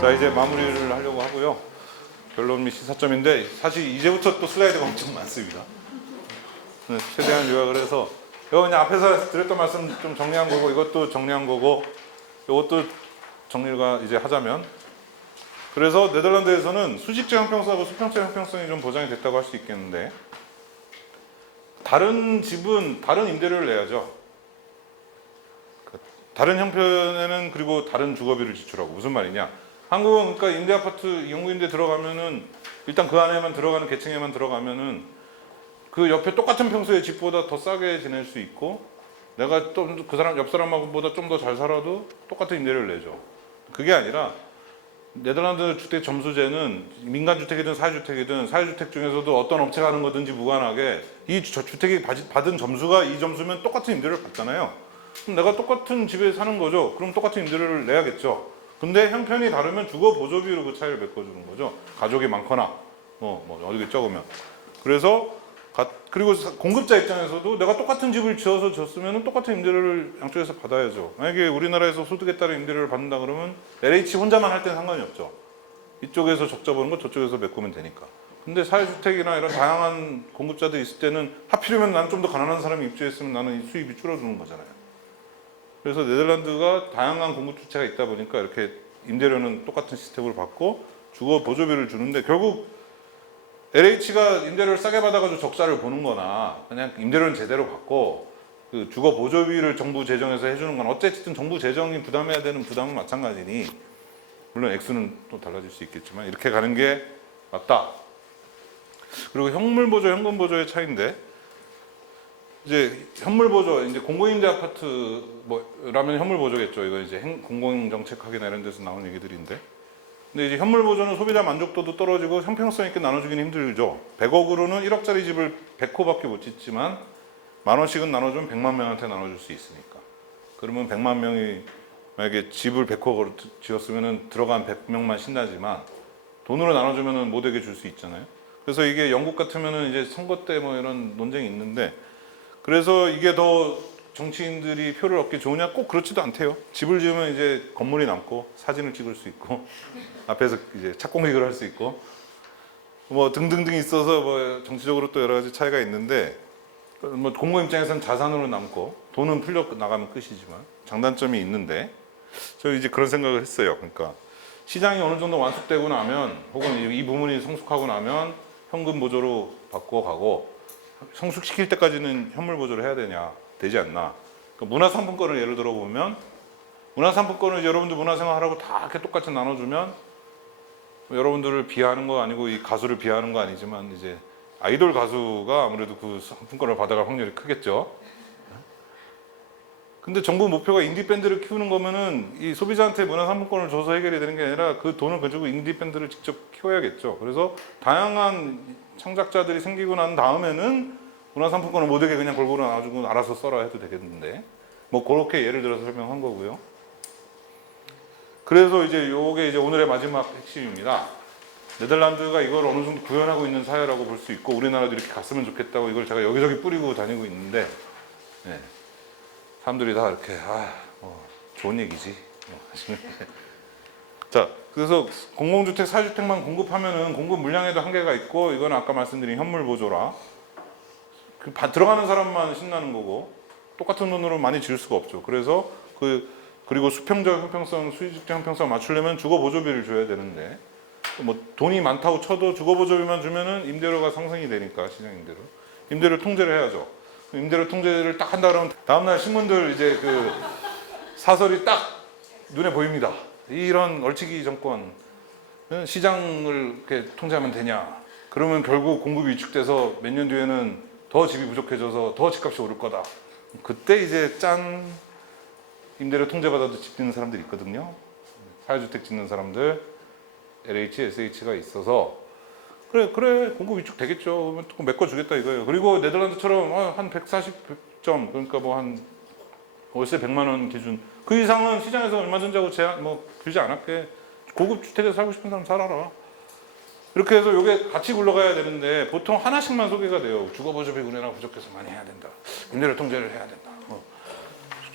자, 이제 마무리를 하려고 하고요. 결론 및 시사점인데 사실 이제부터 또 슬라이드가 엄청 많습니다. 네, 최대한 요약을 해서 이거 그냥 앞에서 드렸던 말씀 좀 정리한 거고, 이것도 정리한 거고, 이것도 정리가 이제 하자면, 그래서 네덜란드에서는 수직적 형평성하고 수평적 형평성이 좀 보장이 됐다고 할 수 있겠는데, 다른 집은 다른 임대료를 내야죠. 다른 형편에는 그리고 다른 주거비를 지출하고. 무슨 말이냐? 한국은 그러니까 임대 아파트 영구 임대 들어가면은 일단 그 안에만 들어가는 계층에만 들어가면은 그 옆에 똑같은 평수의 집보다 더 싸게 지낼 수 있고, 내가 또 그 사람 옆 사람하고보다 좀 더 잘 살아도 똑같은 임대료를 내죠. 그게 아니라 네덜란드 주택 점수제는 민간 주택이든 사회주택이든 사회주택 중에서도 어떤 업체가 하는 거든지 무관하게 이 주택이 받은 점수가 이 점수면 똑같은 임대료를 받잖아요. 그럼 내가 똑같은 집에 사는 거죠. 그럼 똑같은 임대료를 내야겠죠. 근데 형편이 다르면 주거 보조비로 그 차이를 메꿔주는 거죠. 가족이 많거나 어디 적으면. 그래서 그리고 공급자 입장에서도 내가 똑같은 집을 지어서 줬으면 똑같은 임대료를 양쪽에서 받아야죠. 만약에 우리나라에서 소득에 따라 임대료를 받는다 그러면 LH 혼자만 할 때는 상관이 없죠. 이쪽에서 적자 보는 거 저쪽에서 메꾸면 되니까. 근데 사회주택이나 이런 다양한 공급자들이 있을 때는 하필이면 나는 좀 더 가난한 사람이 입주했으면 나는 수입이 줄어드는 거잖아요. 그래서 네덜란드가 다양한 공급주체가 있다 보니까 이렇게 임대료는 똑같은 시스템으로 받고 주거 보조비를 주는데, 결국 LH가 임대료를 싸게 받아가지고 적자를 보는 거나 그냥 임대료는 제대로 받고 그 주거 보조비를 정부 재정에서 해주는 건 어쨌든 정부 재정이 부담해야 되는 부담은 마찬가지니, 물론 액수는 또 달라질 수 있겠지만 이렇게 가는 게 맞다. 그리고 현물보조, 현금보조의 차이인데, 이제 현물보조, 이제 공공임대 아파트 라면 현물보조겠죠. 이거 이제 공공정책학이나 이런 데서 나온 얘기들인데, 근데 이제 현물보조는 소비자 만족도도 떨어지고 형평성 있게 나눠주기는 힘들죠. 100억으로는 1억짜리 집을 100호밖에 못 짓지만 10,000원씩은 나눠주면 100만 명한테 나눠줄 수 있으니까. 그러면 100만 명이 만약에 집을 100억으로 지었으면 들어간 100명만 신나지만 돈으로 나눠주면 모두에게 줄 수 있잖아요. 그래서 이게 영국 같으면 이제 선거 때 이런 논쟁이 있는데, 그래서 이게 더 정치인들이 표를 얻기 좋으냐? 꼭 그렇지도 않대요. 집을 지으면 이제 건물이 남고 사진을 찍을 수 있고 앞에서 이제 착공식을 할 수 있고 등등등 있어서 정치적으로 또 여러 가지 차이가 있는데, 공공 입장에서는 자산으로 남고 돈은 풀려 나가면 끝이지만 장단점이 있는데, 저는 이제 그런 생각을 했어요. 그러니까 시장이 어느 정도 완숙되고 나면, 혹은 이 부분이 성숙하고 나면 현금 보조로 바꿔가고, 성숙시킬 때까지는 현물 보조를 해야 되지 않나. 그러니까 문화상품권을 예를 들어 보면, 문화상품권을 여러분들 문화생활하고 다 이렇게 똑같이 나눠주면 여러분들을 비하하는 거 아니고 이 가수를 비하하는 거 아니지만 이제 아이돌 가수가 아무래도 그 상품권을 받아갈 확률이 크겠죠. 근데 정부 목표가 인디 밴드를 키우는 거면은 이 소비자한테 문화상품권을 줘서 해결이 되는 게 아니라 그 돈을 가지고 인디 밴드를 직접 키워야겠죠. 그래서 다양한 창작자들이 생기고 난 다음에는 문화상품권을 모두에게 그냥 골고루 나눠주고 알아서 써라 해도 되겠는데, 그렇게 예를 들어서 설명한 거고요. 그래서 이제 요게 이제 오늘의 마지막 핵심입니다. 네덜란드가 이걸 어느 정도 구현하고 있는 사회라고 볼 수 있고, 우리나라도 이렇게 갔으면 좋겠다고 이걸 제가 여기저기 뿌리고 다니고 있는데, 사람들이 다 이렇게 좋은 얘기지. 자, 그래서 공공주택, 사주택만 공급하면은 공급 물량에도 한계가 있고, 이건 아까 말씀드린 현물 보조라 들어가는 사람만 신나는 거고 똑같은 돈으로 많이 지을 수가 없죠. 그래서 그리고 수평적 형평성, 수직적 형평성 맞추려면 주거 보조비를 줘야 되는데, 돈이 많다고 쳐도 주거 보조비만 주면은 임대료가 상승이 되니까 시장 임대료 통제를 해야죠. 임대료 통제를 딱 한다 그러면 다음날 신문들 이제 그 사설이 딱 눈에 보입니다. 이런 얼치기 정권 시장을 이렇게 통제하면 되냐? 그러면 결국 공급이 위축돼서 몇 년 뒤에는 더 집이 부족해져서 더 집값이 오를 거다. 그때 이제 임대료 통제받아도 집 짓는 사람들이 있거든요. 사회주택 짓는 사람들, LH, SH가 있어서 그래 공급 위축 되겠죠. 메꿔주겠다 이거예요. 그리고 네덜란드처럼 한 140점, 그러니까 한 월세 100만 원 기준, 그 이상은 시장에서 얼마든지 하고 빌지 않을게. 고급 주택에서 살고 싶은 사람 살아라. 이렇게 해서 이게 같이 굴러가야 되는데, 보통 하나씩만 소개가 돼요. 주거보조비 우리나라 부족해서 많이 해야 된다. 임대료 통제를 해야 된다.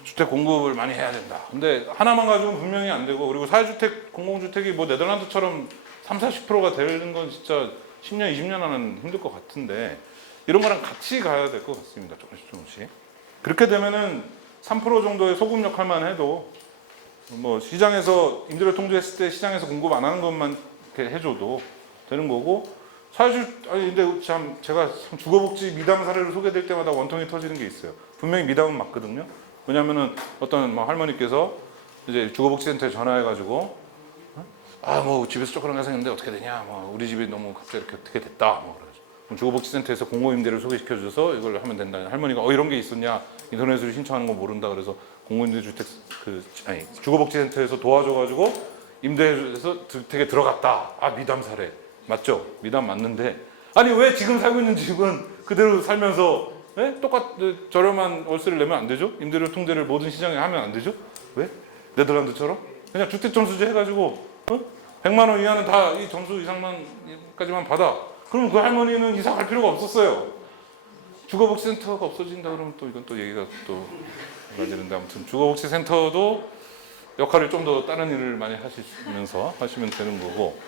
주택 공급을 많이 해야 된다. 근데 하나만 가지고는 분명히 안 되고, 그리고 사회주택, 공공주택이 뭐 네덜란드처럼 30, 40%가 되는 건 진짜 10년, 20년 안은 힘들 것 같은데, 이런 거랑 같이 가야 될 것 같습니다. 조금씩. 그렇게 되면은 3% 정도의 소금 역할만 해도, 뭐 시장에서 임대료 통제했을 때 시장에서 공급 안 하는 것만 이렇게 해줘도 되는 거고, 사실 아니 근데 참 제가 참 주거복지 미담 사례를 소개될 때마다 원통이 터지는 게 있어요. 분명히 미담은 맞거든요. 왜냐면은 어떤 뭐 할머니께서 이제 주거복지센터에 전화해가지고 아 뭐 집에서 쫓겨난 가서 있는데 어떻게 되냐, 뭐 우리 집이 너무 갑자기 이렇게 어떻게 됐다, 뭐 그래가지고 주거복지센터에서 공공임대를 소개시켜줘서 이걸 하면 된다. 할머니가 이런 게 있었냐, 인터넷으로 신청하는 거 모른다. 그래서 공공임대주택 주거복지센터에서 도와줘가지고 임대해서 주택에 들어갔다. 아 미담 사례 맞죠? 미담 맞는데 아니 왜 지금 살고 있는 집은 그대로 살면서 저렴한 월세를 내면 안 되죠? 임대료 통제를 모든 시장에 하면 안 되죠? 왜? 네덜란드처럼 그냥 주택 점수제 해가지고 100만 원 이하는 다 이 점수 이상만까지만 받아. 그럼 그 할머니는 이사 갈 필요가 없었어요. 주거복지센터가 없어진다 그러면 또 이건 또 얘기가 또 달라지는데, 아무튼 주거복지센터도 역할을 좀 더 다른 일을 많이 하시면서 하시면 되는 거고,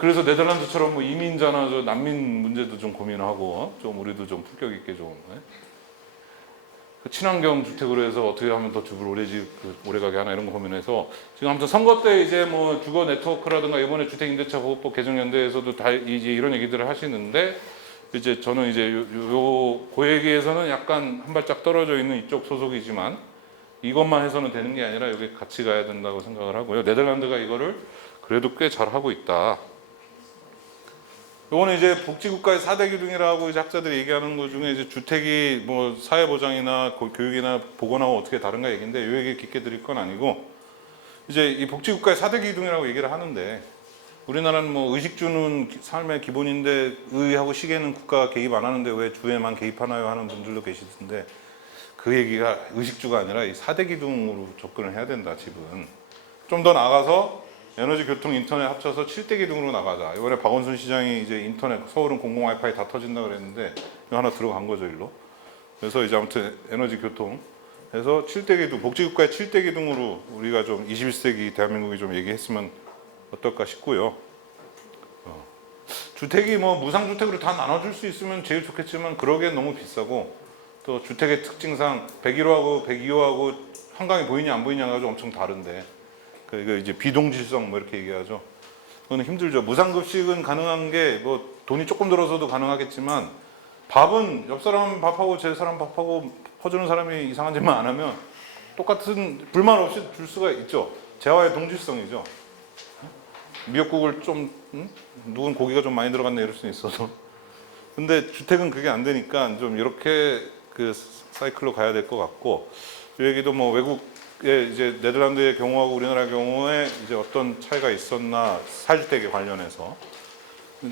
그래서 네덜란드처럼 뭐 이민자나 저 난민 문제도 좀 고민하고 좀 우리도 좀 품격 있게 좀 그 친환경 주택으로 해서 어떻게 하면 더 집을 오래 가게 하나 이런 거 고민해서 지금 아무튼 선거 때 이제 뭐 주거 네트워크라든가 이번에 주택임대차 보호법 개정연대에서도 다 이제 이런 얘기들을 하시는데, 이제 저는 이제 그 얘기에서는 약간 한 발짝 떨어져 있는 이쪽 소속이지만 이것만 해서는 되는 게 아니라 여기 같이 가야 된다고 생각을 하고요. 네덜란드가 이거를 그래도 꽤 잘하고 있다. 이거는 이제 복지국가의 4대 기둥이라고 이제 학자들이 얘기하는 것 중에 이제 주택이 뭐 사회보장이나 교육이나 보건하고 어떻게 다른가 얘기인데, 이 얘기 깊게 드릴 건 아니고, 이제 이 복지국가의 4대 기둥이라고 얘기를 하는데, 우리나라는 뭐 의식주는 삶의 기본인데 의하고 시계는 국가가 개입 안 하는데 왜 주에만 개입하나요 하는 분들도 계시던데, 그 얘기가 의식주가 아니라 이 4대 기둥으로 접근을 해야 된다. 집은 좀 더 나가서 에너지, 교통, 인터넷 합쳐서 7대 기둥으로 나가자. 이번에 박원순 시장이 이제 인터넷, 서울은 공공 와이파이 다 터진다 그랬는데 이거 하나 들어간 거죠, 일로. 그래서 이제 아무튼 에너지, 교통 해서 7대 기둥, 복지국가의 7대 기둥으로 우리가 좀 21세기 대한민국이 좀 얘기했으면 어떨까 싶고요. 주택이 뭐 무상주택으로 다 나눠줄 수 있으면 제일 좋겠지만 그러기엔 너무 비싸고, 또 주택의 특징상 101호하고 102호하고 한강이 보이냐 안 보이냐가 아주 엄청 다른데, 그 이제 비동질성 뭐 이렇게 얘기하죠. 그거는 힘들죠. 무상급식은 가능한 게 뭐 돈이 조금 들어서도 가능하겠지만, 밥은 옆 사람 밥하고 제 사람 밥하고 퍼주는 사람이 이상한 짓만 안 하면 똑같은 불만 없이 줄 수가 있죠. 재화의 동질성이죠. 미역국을 좀 누군 고기가 좀 많이 들어갔네 이럴 수는 있어도, 근데 주택은 그게 안 되니까 좀 이렇게 그 사이클로 가야 될 것 같고, 이 얘기도 뭐 외국의 이제 네덜란드의 경우하고 우리나라의 경우에 이제 어떤 차이가 있었나 사주택에 관련해서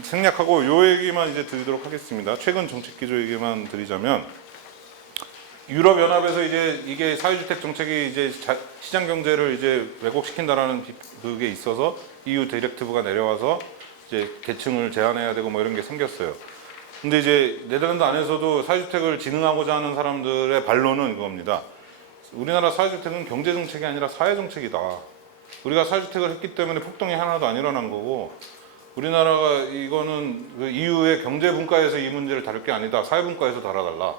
생략하고 요 얘기만 이제 드리도록 하겠습니다. 최근 정책 기조 얘기만 드리자면, 유럽 연합에서 이제 이게 사회주택 정책이 이제 시장 경제를 이제 왜곡시킨다라는 그게 있어서 EU 디렉티브가 내려와서 이제 계층을 제한해야 되고 뭐 이런 게 생겼어요. 근데 이제 네덜란드 안에서도 사회주택을 진흥하고자 하는 사람들의 반론은 이겁니다. 우리나라 사회주택은 경제정책이 아니라 사회정책이다. 우리가 사회주택을 했기 때문에 폭동이 하나도 안 일어난 거고, 우리나라가 이거는 그 EU의 경제분과에서 이 문제를 다룰 게 아니다. 사회분과에서 다뤄달라.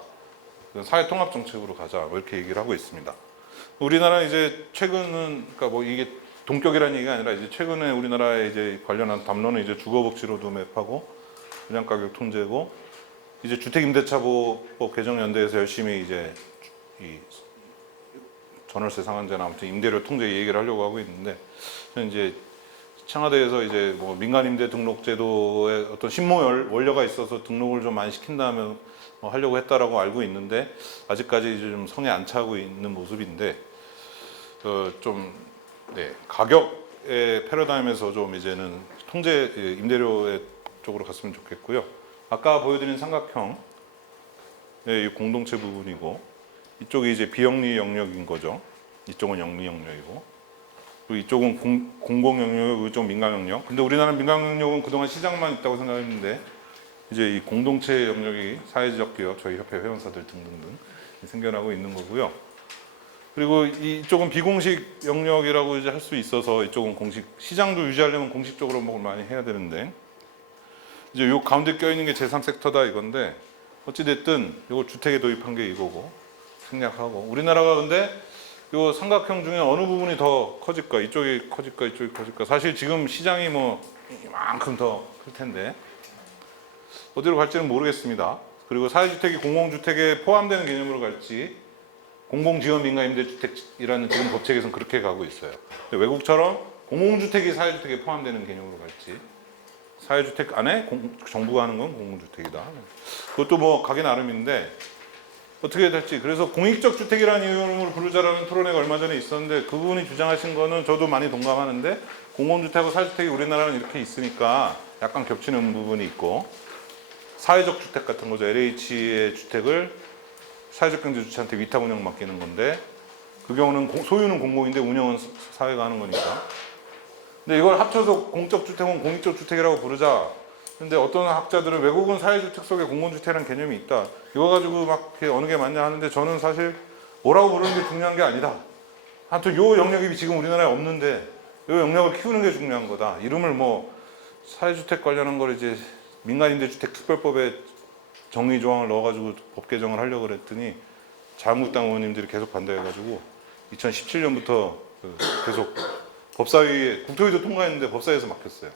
사회통합정책으로 가자. 뭐 이렇게 얘기를 하고 있습니다. 우리나라 이제 최근은, 그러니까 뭐 이게 동격이라는 얘기가 아니라 이제 최근에 우리나라에 이제 관련한 담론은 이제 주거복지로도 맵하고 분양가격 통제고, 이제 주택임대차보호법 개정연대에서 열심히 이제 이 전월세 상한제나 아무튼 임대료 통제 얘기를 하려고 하고 있는데, 저는 이제 청와대에서 이제 뭐 민간임대 등록제도에 어떤 신모 원료가 있어서 등록을 좀 많이 시킨 다음에 뭐 하려고 했다라고 알고 있는데, 아직까지 이제 좀 성에 안 차고 있는 모습인데, 가격의 패러다임에서 좀 이제는 통제 임대료 쪽으로 갔으면 좋겠고요. 아까 보여드린 삼각형 이 공동체 부분이고, 이쪽이 이제 비영리 영역인 거죠. 이쪽은 영리 영역이고, 그리고 이쪽은 공공 영역, 이쪽 민간 영역. 근데 우리나라는 민간 영역은 그동안 시장만 있다고 생각했는데, 이제 이 공동체 영역이 사회적 기업, 저희 협회 회원사들 등등등 생겨나고 있는 거고요. 그리고 이쪽은 비공식 영역이라고 이제 할 수 있어서 이쪽은 공식, 시장도 유지하려면 공식적으로 뭘 많이 해야 되는데, 이제 요 가운데 껴있는 게 제3섹터다 이건데, 어찌됐든 이거 주택에 도입한 게 이거고 생략하고, 우리나라가 근데 요 삼각형 중에 어느 부분이 더 커질까? 이쪽이 커질까? 이쪽이 커질까? 사실 지금 시장이 뭐 이만큼 더 클 텐데 어디로 갈지는 모르겠습니다. 그리고 사회주택이 공공주택에 포함되는 개념으로 갈지, 공공지원민간임대주택이라는 지금 법칙에서는 그렇게 가고 있어요. 외국처럼 공공주택이 사회주택에 포함되는 개념으로 갈지, 사회주택 안에 정부가 하는 건 공공주택이다. 그것도 뭐 가게 나름인데 어떻게 될지. 그래서 공익적 주택이라는 이름으로 부르자라는 토론회가 얼마 전에 있었는데, 그분이 주장하신 거는 저도 많이 동감하는데, 공공주택하고 사회주택이 우리나라는 이렇게 있으니까 약간 겹치는 부분이 있고, 사회적 주택 같은 거죠. LH의 주택을 사회적 경제주체한테 위탁 운영 맡기는 건데, 그 경우는 소유는 공공인데 운영은 사회가 하는 거니까. 근데 이걸 합쳐서 공적 주택은 공익적 주택이라고 부르자. 근데 어떤 학자들은 외국은 사회주택 속에 공공주택이라는 개념이 있다. 이거 가지고 막 어느 게 맞냐 하는데, 저는 사실 뭐라고 부르는 게 중요한 게 아니다. 하여튼 요 영역이 지금 우리나라에 없는데 요 영역을 키우는 게 중요한 거다. 이름을 뭐 사회주택 관련한 걸 이제 민간임대주택특별법에 정의 조항을 넣어가지고 법 개정을 하려고 그랬더니 자유한국당 의원님들이 계속 반대해가지고 2017년부터 계속 법사위에, 국토위도 통과했는데 법사위에서 막혔어요.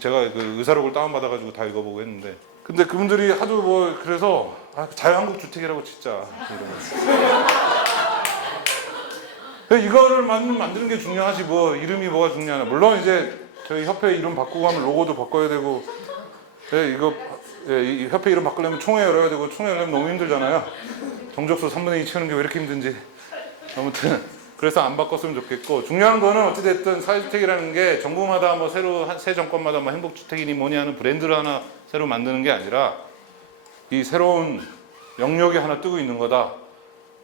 제가 그 의사록을 다운받아가지고 다 읽어보고 했는데, 근데 그분들이 하도 뭐 그래서 자유한국주택이라고 진짜 이러면서 이거를 만드는 게 중요하지 뭐 이름이 뭐가 중요하나. 물론 이제 저희 협회 이름 바꾸고 하면 로고도 바꿔야 되고, 이 협회 이름 바꾸려면 총회 열어야 되고, 총회 열려면 너무 힘들잖아요. 정족수 3분의 2 채우는 게 왜 이렇게 힘든지. 아무튼 그래서 안 바꿨으면 좋겠고, 중요한 거는 어찌됐든 사회주택이라는 게 정부마다 뭐 새로 새 정권마다 뭐 행복주택이니 뭐니 하는 브랜드를 하나 새로 만드는 게 아니라 이 새로운 영역이 하나 뜨고 있는 거다.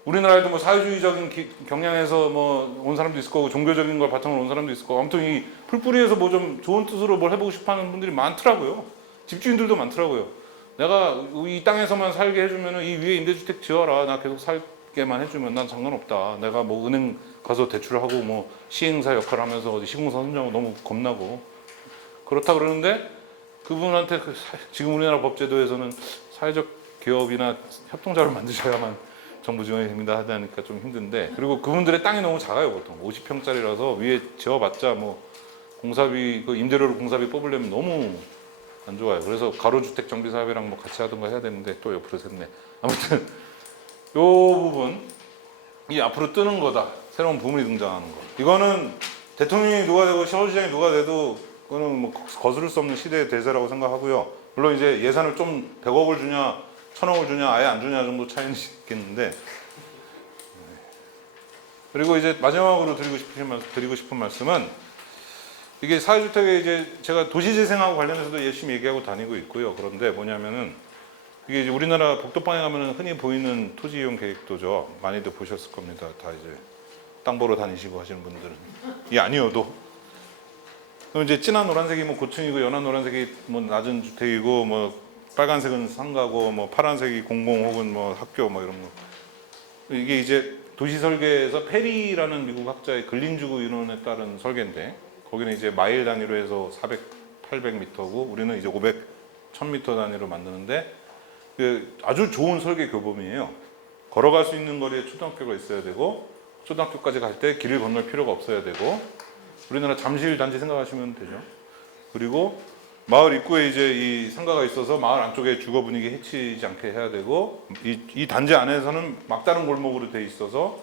우리나라에도 뭐 사회주의적인 경향에서 뭐 온 사람도 있을 거고, 종교적인 걸 바탕으로 온 사람도 있을 거고, 아무튼 이 풀뿌리에서 뭐 좀 좋은 뜻으로 뭘 해보고 싶어 하는 분들이 많더라고요. 집주인들도 많더라고요. 내가 이 땅에서만 살게 해주면 이 위에 임대주택 지어라, 나 계속 살게만 해주면 난 상관없다. 내가 뭐 은행 가서 대출하고 뭐 시행사 역할 하면서 어디 시공사 선정하고 너무 겁나고 그렇다 그러는데, 그분한테 지금 우리나라 법제도에서는 사회적 기업이나 협동조합을 만드셔야만 정부 지원이 됩니다 하다니까 좀 힘든데, 그리고 그분들의 땅이 너무 작아요. 보통 50평짜리라서 위에 지어봤자 뭐 공사비, 그 임대료로 공사비 뽑으려면 너무 안 좋아요. 그래서 가로주택 정비 사업이랑 뭐 같이 하던가 해야 되는데 또 옆으로 샜네. 아무튼 요 부분, 이 앞으로 뜨는 거다. 새로운 부문이 등장하는 거. 이거는 대통령이 누가 되고 서울시장이 누가 돼도 그거는 뭐 거스를 수 없는 시대의 대세라고 생각하고요. 물론 이제 예산을 좀 100억을 주냐 1000억을 주냐 아예 안 주냐 정도 차이는 있겠는데, 그리고 이제 마지막으로 드리고 싶은 말씀은, 이게 사회주택에 이제 제가 도시재생하고 관련해서도 열심히 얘기하고 다니고 있고요. 그런데 뭐냐면은 이게 이제 우리나라 복도방에 가면은 흔히 보이는 토지 이용 계획도죠. 많이들 보셨을 겁니다. 다 이제 땅 보러 다니시고 하시는 분들은. 이 아니어도. 그럼 이제 진한 노란색이 뭐 고층이고, 연한 노란색이 뭐 낮은 주택이고, 뭐 빨간색은 상가고, 뭐 파란색이 공공 혹은 뭐 학교 뭐 이런 거. 이게 이제 도시 설계에서 페리라는 미국 학자의 근린주구 이론에 따른 설계인데, 거기는 이제 마일 단위로 해서 400, 800m고 우리는 이제 500, 1000m 단위로 만드는데, 그 아주 좋은 설계 교범이에요. 걸어갈 수 있는 거리에 초등학교가 있어야 되고, 초등학교까지 갈 때 길을 건널 필요가 없어야 되고, 우리나라 잠실 단지 생각하시면 되죠. 그리고 마을 입구에 이제 이 상가가 있어서 마을 안쪽에 주거 분위기 해치지 않게 해야 되고, 이 단지 안에서는 막다른 골목으로 돼 있어서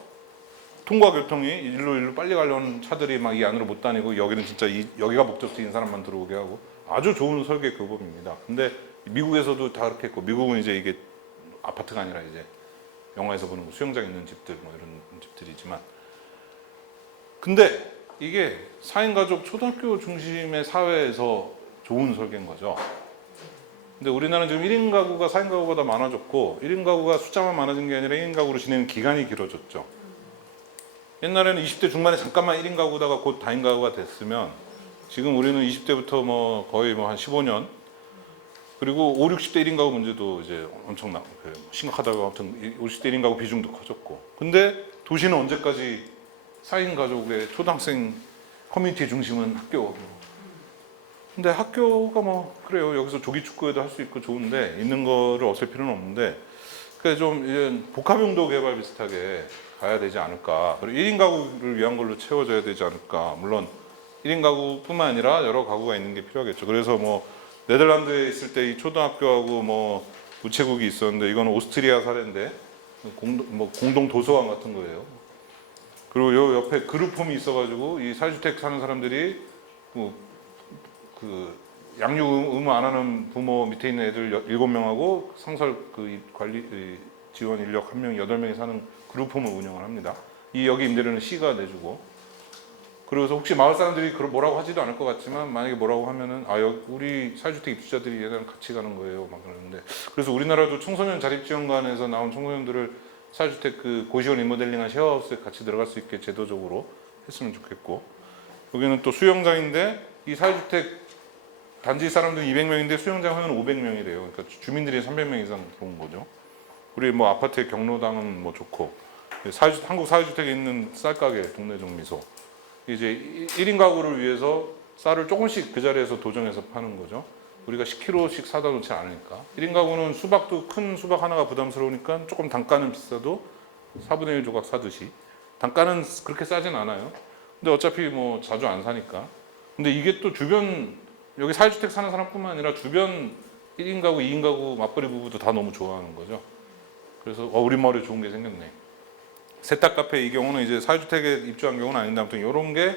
통과 교통이 일로 빨리 가려는 차들이 막 이 안으로 못 다니고, 여기는 진짜 여기가 목적지인 사람만 들어오게 하고, 아주 좋은 설계 교범입니다. 근데 미국에서도 다 그렇게 했고, 미국은 이제 이게 아파트가 아니라 이제 영화에서 보는 수영장 있는 집들 뭐 이런 집들이지만, 근데 이게 4인 가족 초등학교 중심의 사회에서 좋은 설계인 거죠. 근데 우리나라는 지금 1인 가구가 4인 가구보다 많아졌고, 1인 가구가 숫자만 많아진 게 아니라 1인 가구로 지내는 기간이 길어졌죠. 옛날에는 20대 중반에 잠깐만 1인 가구다가 곧 다인 가구가 됐으면, 지금 우리는 20대부터 뭐 거의 뭐 한 15년, 그리고 5, 60대 1인 가구 문제도 이제 엄청나고 심각하다고, 아무튼 50대 1인 가구 비중도 커졌고, 근데 도시는 언제까지 4인 가족의 초등학생 커뮤니티 중심은 학교. 근데 학교가 뭐 그래요. 여기서 조기 축구회도 할 수 있고 좋은데 있는 거를 없앨 필요는 없는데 그러니까 좀 이제 복합용도 개발 비슷하게 가야 되지 않을까. 그리고 1인 가구를 위한 걸로 채워져야 되지 않을까. 물론 1인 가구뿐만 아니라 여러 가구가 있는 게 필요하겠죠. 그래서 뭐 네덜란드에 있을 때 이 초등학교하고 뭐 우체국이 있었는데 이거는 오스트리아 사례인데 공동 도서관 같은 거예요. 그리고 요 옆에 그룹홈이 있어가지고 이 사회주택 사는 사람들이 그 양육 의무 안 하는 부모 밑에 있는 애들 7명하고 상설 그 관리 지원 인력 1명 8명이 사는 그룹홈을 운영을 합니다. 이 여기 임대료는 시가 내주고. 그래서 혹시 마을 사람들이 뭐라고 하지도 않을 것 같지만 만약에 뭐라고 하면은 여기 우리 사회주택 입주자들이 얘네랑 같이 가는 거예요 막 그러는데 그래서 우리나라도 청소년 자립지원관에서 나온 청소년들을 사회주택 그 고시원 리모델링한 쉐어하우스에 같이 들어갈 수 있게 제도적으로 했으면 좋겠고 여기는 또 수영장인데 이 사회주택 단지 사람들이 200명인데 수영장 하면 500명이래요. 그러니까 주민들이 300명 이상 들어온 거죠. 우리 뭐 아파트의 경로당은 뭐 좋고 한국 사회주택에 있는 쌀가게 동네 정미소 이제 1인 가구를 위해서 쌀을 조금씩 그 자리에서 도정해서 파는 거죠. 우리가 10kg씩 사다 놓지 않으니까 1인 가구는 수박도 큰 수박 하나가 부담스러우니까 조금 단가는 비싸도 4분의 1 조각 사듯이 단가는 그렇게 싸진 않아요. 근데 어차피 뭐 자주 안 사니까 근데 이게 또 주변 여기 사회주택 사는 사람뿐만 아니라 주변 1인 가구, 2인 가구 맞벌이 부부도 다 너무 좋아하는 거죠. 그래서 우리 마을에 좋은 게 생겼네. 세탁 카페 이 경우는 이제 사회주택에 입주한 경우는 아닌데 아무튼 이런 게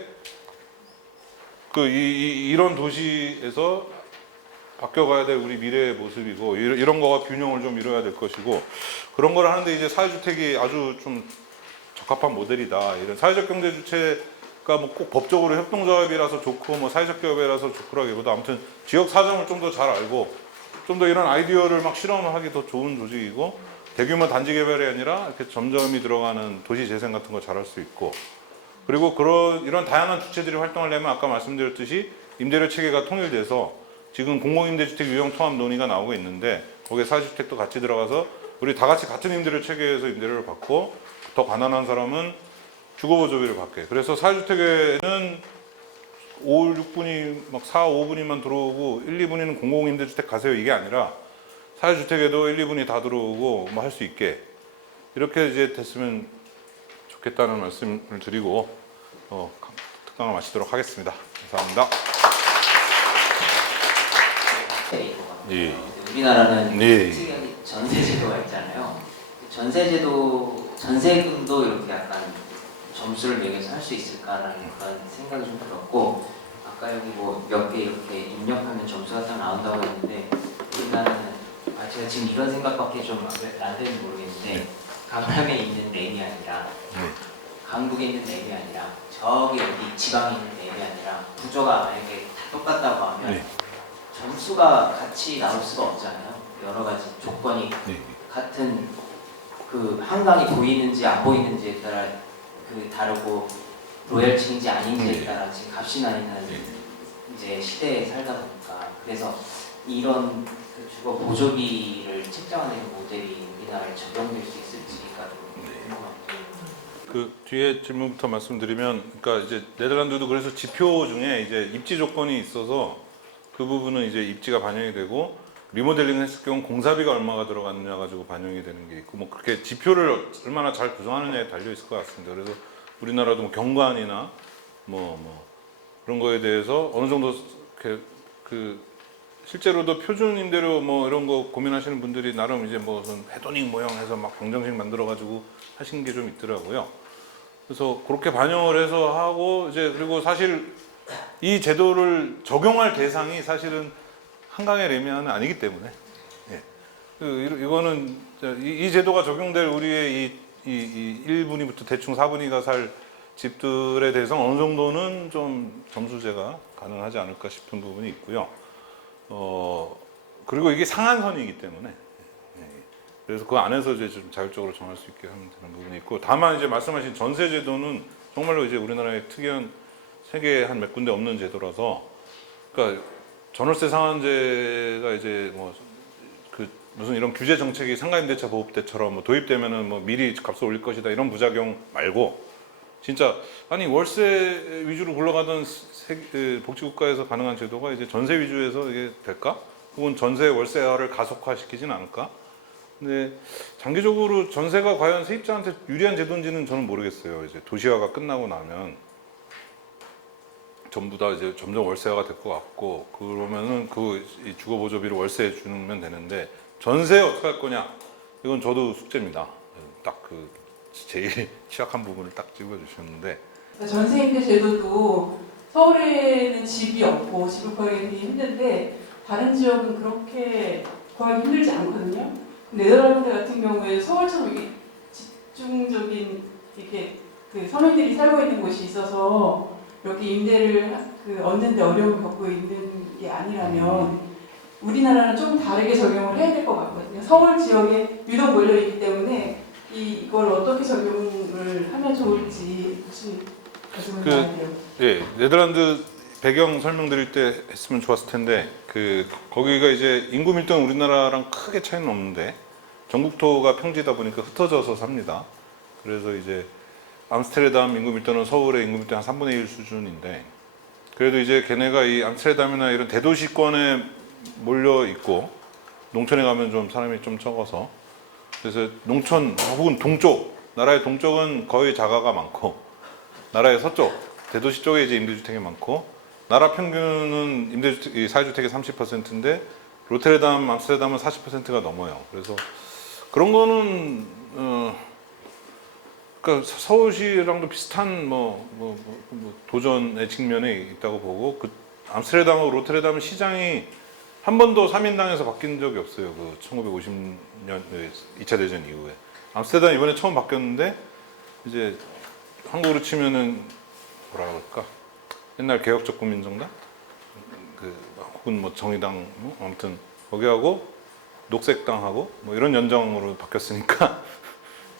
이런 도시에서 바뀌어가야 될 우리 미래의 모습이고 이런 거가 균형을 좀 이뤄야 될 것이고 그런 걸 하는데 이제 사회주택이 아주 좀 적합한 모델이다. 이런 사회적 경제 주체가 뭐 꼭 법적으로 협동조합이라서 좋고 뭐 사회적 기업이라서 좋고라기보다 아무튼 지역 사정을 좀 더 잘 알고 좀 더 이런 아이디어를 막 실험하기 더 좋은 조직이고 대규모 단지 개발이 아니라 이렇게 점점이 들어가는 도시 재생 같은 거 잘할 수 있고 그리고 이런 다양한 주체들이 활동하려면 아까 말씀드렸듯이 임대료 체계가 통일돼서 지금 공공임대주택 유형 통합 논의가 나오고 있는데 거기에 사회주택도 같이 들어가서 우리 다 같이 같은 임대료 체계에서 임대료를 받고 더 가난한 사람은 주거보조비를 받게. 그래서 사회주택에는 5, 6분이 막 4, 5분이만 들어오고 1, 2분이는 공공임대주택 가세요 이게 아니라 사회주택에도 1, 2분이 다 들어오고 뭐 할 수 있게 이렇게 이제 됐으면 좋겠다는 말씀을 드리고 특강을 마치도록 하겠습니다. 감사합니다. 예. 우리나라는 특이하게 전세제도가 있잖아요. 전세금도 이렇게 약간 점수를 매겨서 할 수 있을까라는 그런 생각이 좀 들었고 아까 여기 뭐 몇 개 이렇게 입력하면 점수가 딱 나온다고 했는데 우리나라는 제가 지금 이런 생각밖에 좀 안 되는지 모르겠는데 강남에 있는 랩이 아니라 강북에 있는 랩이 아니라 저기 어디 지방에 있는 랩이 아니라 구조가 만약에 다 똑같다고 하면 점수가 같이 나올 수가 없잖아요. 여러 가지 조건이 같은 그 한강이 보이는지 안 보이는지에 따라 그 다르고 로열층인지 아닌지에 따라 지금 값이 나뉘는 이제 시대에 살다 보니까 그래서 이런 그 주거 보조비를 책정하는 모델이 우리나라에 적용될 수 있을지가 좀 궁금합니다. 그 뒤에 질문부터 말씀드리면, 그러니까 이제 네덜란드도 그래서 지표 중에 이제 입지 조건이 있어서 그 부분은 이제 입지가 반영이 되고 리모델링 했을 경우 공사비가 얼마가 들어갔느냐 가지고 반영이 되는 게 있고 뭐 그렇게 지표를 얼마나 잘 구성하느냐에 달려 있을 것 같습니다. 그래서 우리나라도 뭐 경관이나 뭐 그런 거에 대해서 어느 정도 이렇게 실제로도 표준 임대료 뭐 이런 거 고민하시는 분들이 나름 이제 무슨 헤도닉 모형해서 막 방정식 만들어 가지고 하신 게 좀 있더라고요. 그래서 그렇게 반영을 해서 하고 이제 그리고 사실 이 제도를 적용할 대상이 사실은 한강의 레미안은 아니기 때문에 이거는 이 제도가 적용될 우리의 이 1분위부터 대충 4분위가 살 집들에 대해서 어느 정도는 좀 점수제가 가능하지 않을까 싶은 부분이 있고요. 그리고 이게 상한선이기 때문에 그래서 그 안에서 이제 좀 자율적으로 정할 수 있게 하면 되는 부분이 있고 다만 이제 말씀하신 전세제도는 정말로 이제 우리나라의 특이한 세계에 한 몇 군데 없는 제도라서 그러니까 전월세 상한제가 이제 뭐 그 무슨 이런 규제 정책이 상가임대차 보호 때처럼 뭐 도입되면은 뭐 미리 값을 올릴 것이다 이런 부작용 말고 진짜 아니 월세 위주로 굴러가던 복지국가에서 가능한 제도가 이제 전세 위주에서 이게 될까? 혹은 전세 월세화를 가속화시키진 않을까? 근데 장기적으로 전세가 과연 세입자한테 유리한 제도인지는 저는 모르겠어요. 이제 도시화가 끝나고 나면 전부 다 이제 점점 월세화가 될 것 같고 그러면은 이 주거보조비를 월세에 주면 되는데 전세 어떻게 할 거냐? 이건 저도 숙제입니다. 딱 그 제일 취약한 부분을 딱 찝어주셨는데 전세임대 제도도 서울에는 집이 없고 집을 구하기 힘든데 다른 지역은 그렇게 구하기 힘들지 않거든요. 네덜란드 같은 경우에 서울처럼 이게 집중적인 이렇게 그 서민들이 살고 있는 곳이 있어서 이렇게 임대를 얻는데 어려움을 겪고 있는 게 아니라면 우리나라는 좀 다르게 적용을 해야 될 것 같거든요. 서울 지역에 유독 몰려있기 때문에 이걸 어떻게 적용을 하면 좋을지 혹시 말씀을 드려요. 예, 네덜란드 배경 설명드릴 때 했으면 좋았을 텐데 거기가 이제 인구 밀도는 우리나라랑 크게 차이는 없는데 전국토가 평지다 보니까 흩어져서 삽니다. 그래서 이제 암스테르담 인구 밀도는 서울의 인구 밀도 한 3분의 1 수준인데 그래도 이제 걔네가 이 암스테르담이나 이런 대도시권에 몰려 있고 농촌에 가면 좀 사람이 좀 적어서 그래서 농촌 혹은 동쪽 나라의 동쪽은 거의 자가가 많고 나라의 서쪽 대도시 쪽에 이제 임대주택이 많고 나라 평균은 임대주택 사회주택의 30%인데 로테르담, 암스테르담은 40%가 넘어요. 그래서 그런 거는 그러니까 서울시랑도 비슷한 도전의 측면에 있다고 보고 암스테르담하고 로테르담 시장이 한 번도 3인당에서 바뀐 적이 없어요. 1950년 2차 대전 이후에. 암스테르담 이번에 처음 바뀌었는데 이제 한국으로 치면은 뭐라 그럴까? 옛날 개혁적 국민정당? 혹은 뭐 정의당 아무튼 거기하고 녹색당하고 뭐 이런 연정으로 바뀌었으니까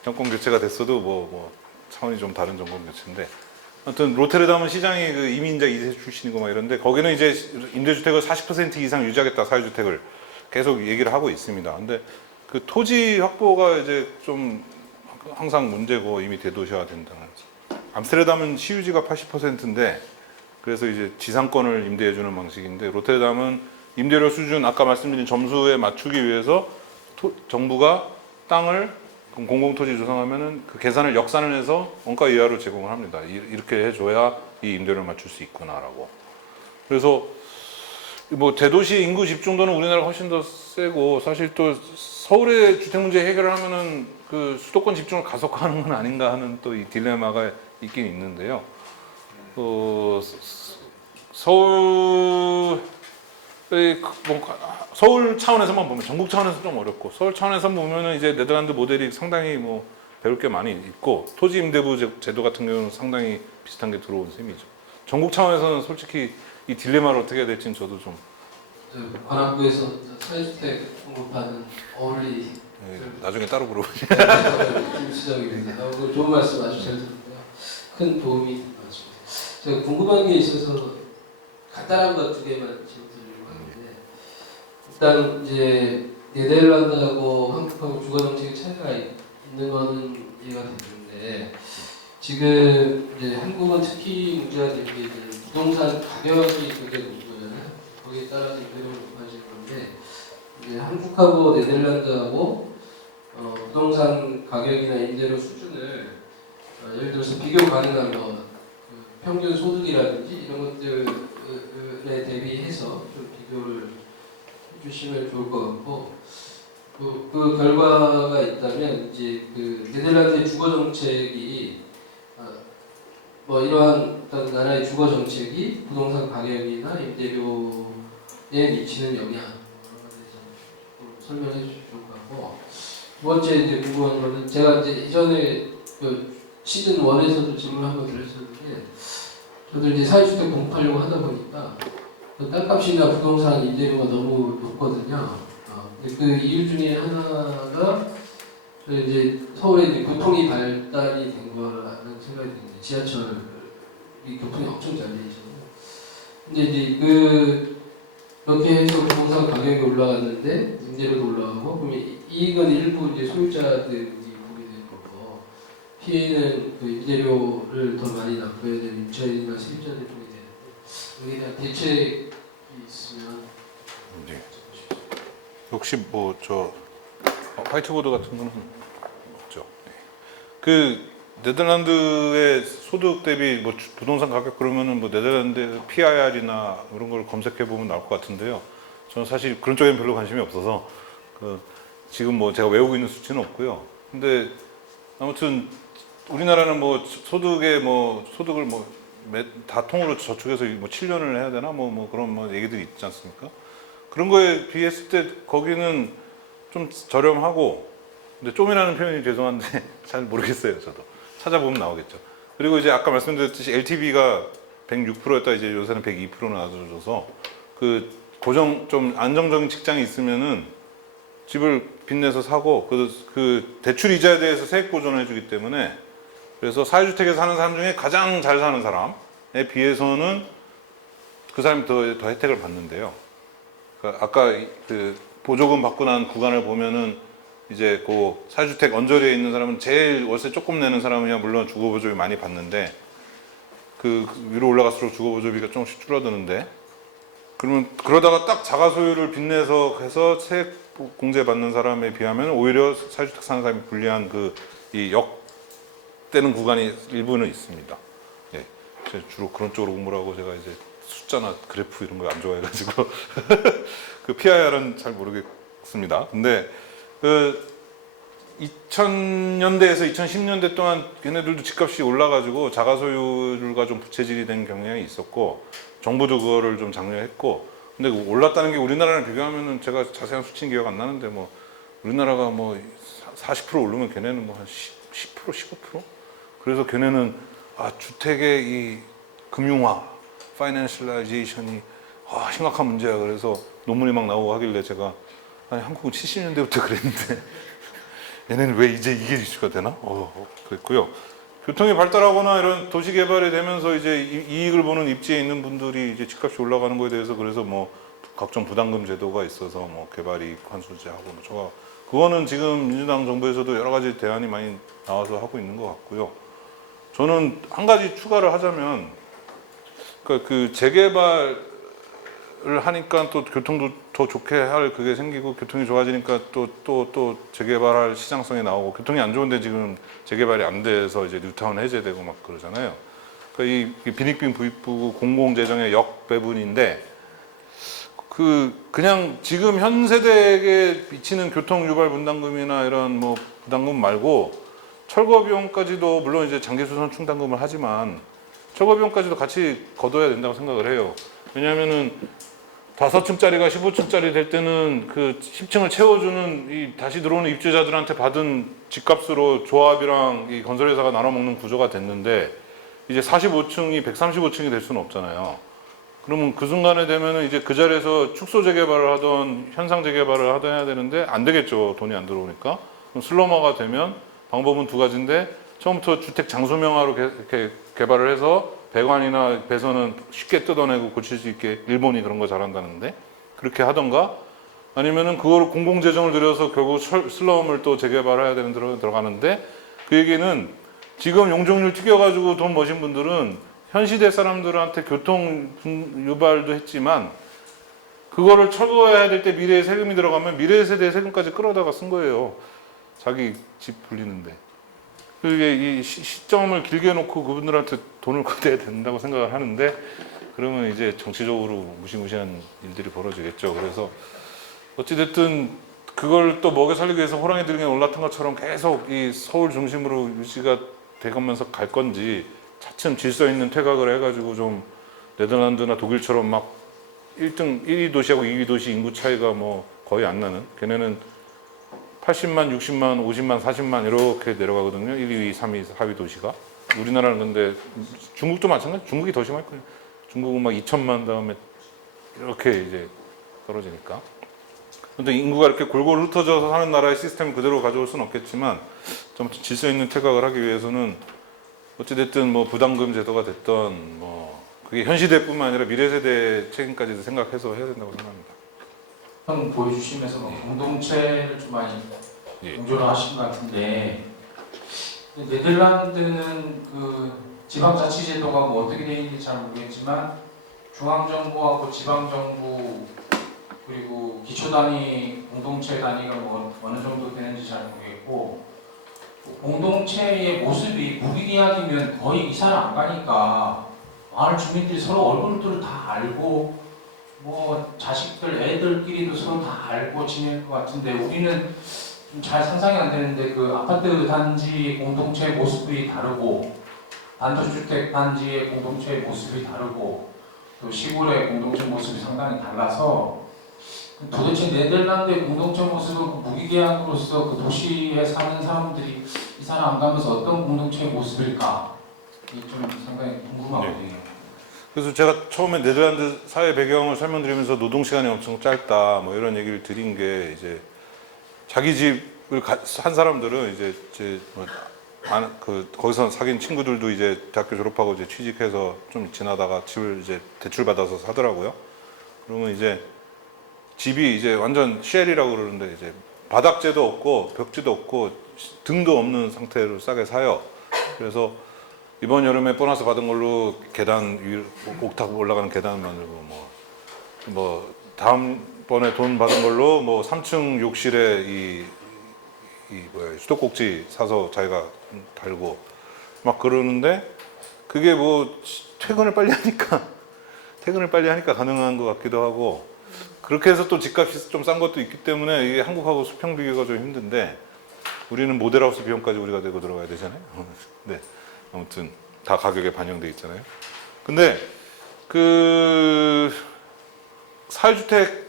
정권 교체가 됐어도 차원이 좀 다른 정권 교체인데 아무튼 로테르담은 시장이 이민자 2세 출신이고 막 이런데 거기는 이제 임대주택을 40% 이상 유지하겠다 사회주택을 계속 얘기를 하고 있습니다. 근데 그 토지 확보가 이제 좀 항상 문제고 이미 대도시화 된다는 암스테르담은 시유지가 80%인데 그래서 이제 지상권을 임대해주는 방식인데 로테르담은 임대료 수준 아까 말씀드린 점수에 맞추기 위해서 정부가 땅을 공공토지 조성하면은 그 계산을 역산을 해서 원가 이하로 제공을 합니다. 이렇게 해줘야 이 임대료를 맞출 수 있구나라고. 그래서 뭐 대도시 인구 집중도는 우리나라가 훨씬 더 세고 사실 또 서울의 주택 문제 해결을 하면은 그 수도권 집중을 가속화하는 건 아닌가 하는 또 이 딜레마가 있긴 있는데요. 서울 차원에서만 보면 전국 차원에서 좀 어렵고 서울 차원에서 보면은 이제 네덜란드 모델이 상당히 배울 게 많이 있고 토지 임대부 제도 같은 경우는 상당히 비슷한 게 들어온 셈이죠. 전국 차원에서는 솔직히 이 딜레마를 어떻게 해야 될지는 저도 좀 관악구에서 사회주택 공급하는 어울리 나중에 따로 물어보시. 김수정입니다. 좋은 말씀 아주 잘 들었고요. 큰 도움이 된 것 같습니다. 제가 궁금한 게 있어서 간단한 것 2개만 질문드리려고 하는데 일단 이제 네덜란드하고 한국하고 주거 정책의 차이가 있는 거는 이해가 되는데 지금 이제 한국은 특히 문제가 되는 게 부동산 가격이 굉장히 높은 거잖아요. 거기에 따라서 임대료가 높아지는 건데 이제 한국하고 네덜란드하고 부동산 가격이나 임대료 수준을 예를 들어서 비교 가능한 평균 소득이라든지 이런 것들에 대비해서 좀 비교를 해주시면 좋을 것 같고 그 결과가 있다면 이제 그 네덜란드의 주거 정책이 이러한 어떤 나라의 주거 정책이 부동산 가격이나 임대료에 미치는 영향에 대해서 설명해 주시면 좋을 것 같고 두 번째 이제 궁금한 거는 제가 이제 이전에 시즌 1에서도 질문 한번 드렸었는데 저도 이제 사회주택 공급하려고 하다 보니까 땅값이나 부동산 임대료가 너무 높거든요. 근데 그 이유 중에 하나가 이제 서울에 이제 교통이 발달이 된 거라는 생각이 드는데 지하철 교통이 엄청 잘 돼 있잖아요. 근데 이제 이렇게 해서 부동산 가격이 올라갔는데 임대료도 올라가고 그러면 이익은 일부 이제 소유자들이 보게 될 거고 피해는 그 임대료를 더 많이 납부해야 되는 임차인이나 세입자들이 보게 되는데 여기에 대한 대책이 있으면 네. 혹시 뭐 저 화이트보드 같은 거는 없죠. 네. 그 네덜란드의 소득 대비 뭐 부동산 가격 그러면은 뭐 네덜란드 PIR이나 이런 걸 검색해 보면 나올 것 같은데요. 저는 사실 그런 쪽에는 별로 관심이 없어서 그 지금 뭐 제가 외우고 있는 수치는 없고요. 근데 아무튼 우리나라는 뭐 소득의 뭐 소득을 뭐 다 통으로 저축해서 뭐 7년을 해야 되나 뭐 그런 뭐 얘기들이 있지 않습니까? 그런 거에 비했을 때 거기는 좀 저렴하고 근데 좀이라는 표현이 죄송한데 잘 모르겠어요. 저도 찾아보면 나오겠죠. 그리고 이제 아까 말씀드렸듯이 LTV가 106%였다 이제 요새는 102%로 낮아져서 그 고정 좀 안정적인 직장이 있으면은 집을 빚내서 사고 그 대출 이자에 대해서 세액 보전을 해주기 때문에 그래서 사회주택에 사는 사람 중에 가장 잘 사는 사람에 비해서는 그 사람이 더 혜택을 받는데요. 그러니까 아까 그 보조금 받고 난 구간을 보면은 이제 그 사주택 언저리에 있는 사람은 제일 월세 조금 내는 사람이야 물론 주거보조비 많이 받는데 그 위로 올라갈수록 주거보조비가 조금씩 줄어드는데 그러면 그러다가 딱 자가 소유를 빚내서 해서 세액 공제 받는 사람에 비하면 오히려 사주택 사는 사람이 불리한 그 이 역되는 구간이 일부는 있습니다. 예, 제가 주로 그런 쪽으로 공부를 하고 제가 이제 숫자나 그래프 이런 걸 안 좋아해가지고 그 PIR은 잘 모르겠습니다. 근데 그 2000년대에서 2010년대 동안 걔네들도 집값이 올라가지고 자가 소유가 좀 부채질이 된 경향이 있었고 정부도 그거를 좀 장려했고 근데 올랐다는 게 우리나라랑 비교하면은 제가 자세한 수치는 기억 안 나는데 뭐 우리나라가 뭐 40% 오르면 걔네는 뭐 한 10%, 15%? 그래서 걔네는 아 주택의 이 금융화, 파이낸셜라이제이션이 심각한 문제야. 그래서 논문이 막 나오고 하길래 제가 아니 한국은 70년대부터 그랬는데 얘네는 왜 이제 이게 이슈가 되나? 그랬고요. 교통이 발달하거나 이런 도시 개발이 되면서 이제 이익을 보는 입지에 있는 분들이 이제 집값이 올라가는 거에 대해서 그래서 뭐 각종 부담금 제도가 있어서 뭐 개발이익 환수제하고 뭐 저거 그거는 지금 민주당 정부에서도 여러 가지 대안이 많이 나와서 하고 있는 것 같고요. 저는 한 가지 추가를 하자면 그러니까 그 재개발을 하니까 또 교통도 더 좋게 할 그게 생기고 교통이 좋아지니까 또 재개발할 시장성이 나오고 교통이 안 좋은데 지금 재개발이 안 돼서 이제 뉴타운 해제되고 막 그러잖아요. 그러니까 이 빈익빈 부익부 공공재정의 역배분인데 그냥 지금 현 세대에게 미치는 교통 유발 분담금이나 이런 뭐 부담금 말고 철거 비용까지도 물론 이제 장기수선 충당금을 하지만 철거 비용까지도 같이 걷어야 된다고 생각을 해요. 왜냐하면은 5층짜리가 15층짜리 될 때는 그 10층을 채워주는 이 다시 들어오는 입주자들한테 받은 집값으로 조합이랑 이 건설회사가 나눠 먹는 구조가 됐는데 이제 45층이 135층이 될 수는 없잖아요. 그러면 그 순간에 되면은 이제 그 자리에서 축소 재개발을 하던 현상 재개발을 하던 해야 되는데 안 되겠죠. 돈이 안 들어오니까. 그럼 슬럼화가 되면 방법은 두 가지인데 처음부터 주택 장소명화로 이렇게 개발을 해서 배관이나 배선은 쉽게 뜯어내고 고칠 수 있게 일본이 그런 거 잘한다는데 그렇게 하던가 아니면은 그거를 공공재정을 들여서 결국 슬럼을 또 재개발해야 되는 들어가는데 그 얘기는 지금 용적률 튀겨가지고 돈 버신 분들은 현 시대 사람들한테 교통 유발도 했지만 그거를 철거해야 될 때 미래에 세금이 들어가면 미래 세대 세금까지 끌어다가 쓴 거예요. 자기 집 불리는데. 그게 이 시점을 길게 놓고 그분들한테 돈을 걷어야 된다고 생각을 하는데 그러면 이제 정치적으로 무시무시한 일들이 벌어지겠죠. 그래서 어찌됐든 그걸 또 먹여 살리기 위해서 호랑이 들에 올라탄 것처럼 계속 이 서울 중심으로 유지가 되면서 갈 건지 차츰 질서 있는 퇴각을 해가지고 좀 네덜란드나 독일처럼 막 1위 도시하고 2위 도시 인구 차이가 뭐 거의 안 나는 걔네는 80만, 60만, 50만, 40만 이렇게 내려가거든요. 1, 2위, 3위, 4위 도시가. 우리나라는 근데 중국도 마찬가지. 중국이 더 심할 거예요. 중국은 막 2천만 다음에 이렇게 이제 떨어지니까. 근데 인구가 이렇게 골고루 흩어져서 사는 나라의 시스템을 그대로 가져올 수는 없겠지만 좀 질서 있는 퇴각을 하기 위해서는 어찌됐든 뭐 부담금 제도가 됐던 뭐 그게 현 시대뿐만 아니라 미래 세대 책임까지도 생각해서 해야 된다고 생각합니다. 형 보여주시면서 뭐 공동체를 좀 많이 예. 강조를 하신 것 같은데 네덜란드는 그 지방자치제도가 뭐 어떻게 되어 있는지 잘 모르겠지만 중앙정부하고 지방정부 그리고 기초단위, 공동체 단위가 뭐 어느 정도 되는지 잘 모르겠고 공동체의 모습이 무기계약이면 거의 이사를 안 가니까 마을 주민들이 서로 얼굴들을 다 알고 뭐 자식들, 애들끼리도 서로 다 알고 지낼 것 같은데 우리는 좀 잘 상상이 안 되는데 그 아파트 단지 공동체 모습이 다르고 단독주택 단지의 공동체의 모습이 다르고 또 시골의 공동체 모습이 상당히 달라서 도대체 네덜란드의 공동체 모습은 그 무기계약으로서 그 도시에 사는 사람들이 이사를 안 가면서 어떤 공동체의 모습일까 이게 좀 상당히 궁금하거든요. 그래서 제가 처음에 네덜란드 사회 배경을 설명드리면서 노동 시간이 엄청 짧다 뭐 이런 얘기를 드린 게 이제 자기 집을 한 사람들은 이제 거기서 사귄 친구들도 이제 대학교 졸업하고 이제 취직해서 좀 지나다가 집을 이제 대출 받아서 사더라고요. 그러면 이제 집이 이제 완전 쉘이라고 그러는데 이제 바닥재도 없고 벽지도 없고 등도 없는 상태로 싸게 사요. 그래서 이번 여름에 보너스 받은 걸로 계단 위 옥탑 올라가는 계단 만들고 뭐 다음번에 돈 받은 걸로 뭐 3층 욕실에 이 수도꼭지 사서 자기가 달고 막 그러는데 그게 뭐 퇴근을 빨리 하니까 가능한 것 같기도 하고 그렇게 해서 또 집값이 좀 싼 것도 있기 때문에 이게 한국하고 수평 비교가 좀 힘든데 우리는 모델하우스 비용까지 우리가 내고 들어가야 되잖아요. 네. 아무튼 다 가격에 반영돼 있잖아요. 근데 그 사회주택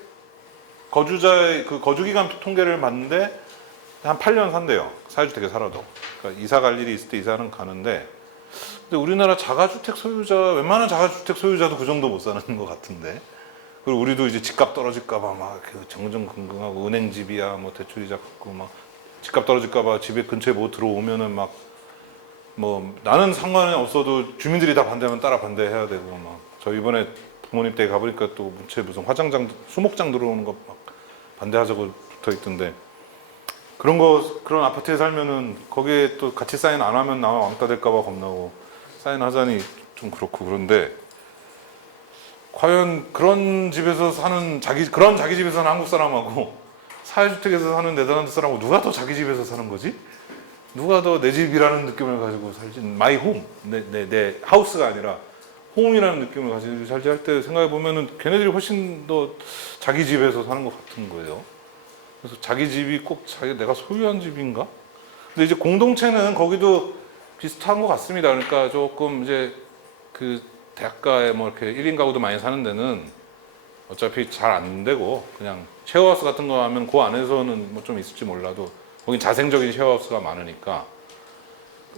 거주자의 그 거주기간 통계를 봤는데 한 8년 산대요. 사회주택에 살아도. 그러니까 이사 갈 일이 있을 때 이사는 가는데 근데 우리나라 자가주택 소유자 웬만한 자가주택 소유자도 그 정도 못 사는 것 같은데 그리고 우리도 이제 집값 떨어질까봐 막 정정긍긍하고 은행집이야 뭐 대출이자 갚고 막 집값 떨어질까봐 집에 근처에 뭐 들어오면은 막 뭐 나는 상관이 없어도 주민들이 다 반대하면 따라 반대해야 되고 막 저 이번에 부모님 댁에 가보니까 또 문체 무슨 화장장 수목장 들어오는 거 막 반대하자고 붙어 있던데 그런 아파트에 살면은 거기에 또 같이 사인 안 하면 나 왕따 될까봐 겁나고 사인 하자니 좀 그렇고 그런데 과연 그런 집에서 사는 자기 집에서 사는 한국 사람하고 사회주택에서 사는 네덜란드 사람하고 누가 더 자기 집에서 사는 거지? 누가 더 내 집이라는 느낌을 가지고 살지? 마이 홈, 내 하우스가 아니라 홈이라는 느낌을 가지고 살지 할 때 생각해 보면은 걔네들이 훨씬 더 자기 집에서 사는 것 같은 거예요. 그래서 자기 집이 꼭 내가 소유한 집인가? 근데 이제 공동체는 거기도 비슷한 것 같습니다. 그러니까 조금 이제 그 대학가에 뭐 이렇게 1인 가구도 많이 사는 데는 어차피 잘 안 되고 그냥 쉐어하우스 같은 거 하면 그 안에서는 뭐 좀 있을지 몰라도 거긴 자생적인 쉐어하우스가 많으니까